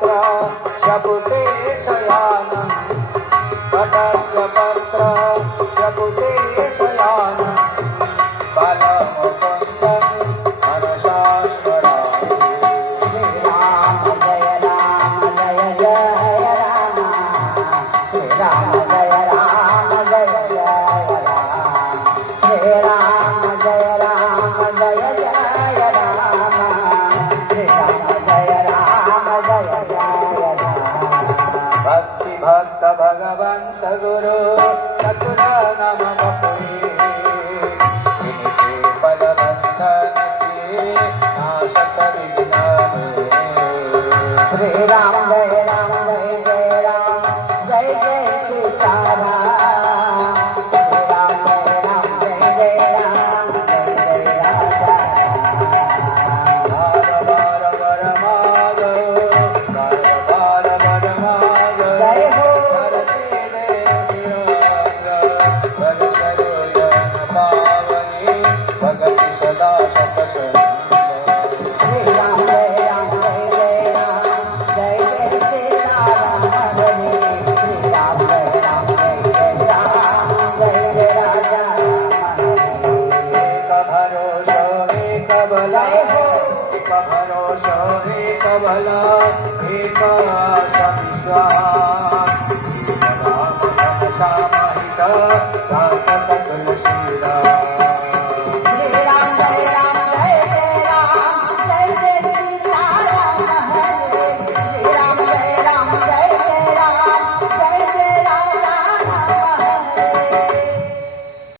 पत्र शकुते शयानं वटस्य पत्र शकुते शयानं बालमुकुन्दं मनसा स्मरामि। श्रीराम जय राम जय जय राम श्रीराम जय राम जय जय राम श्रीराम जय राम जय जय राम श्रीराम जय राम जय जय राम। भक्ति भक्त भगवंत गुरु सकुल नम बपुरी इनके पद बंधन किए नाशक विघ्न हुए। श्रीराम जय राम जय जय राम जय जय सीताराम श्रीराम जय राम जय जय राम जय जय राजा बार बार वर मागो बार बार वर मागो जय हो भरते देव वर सरोजन पावनी भगति सदा सतसंग। श्रीराम जय राम जय जय राम जय जय सीताराम हरे श्रीराम जय राम जय जय राम जय जय राजा एक भरोसो एक बला एक भरोसो एक बला एक आशा विश्वास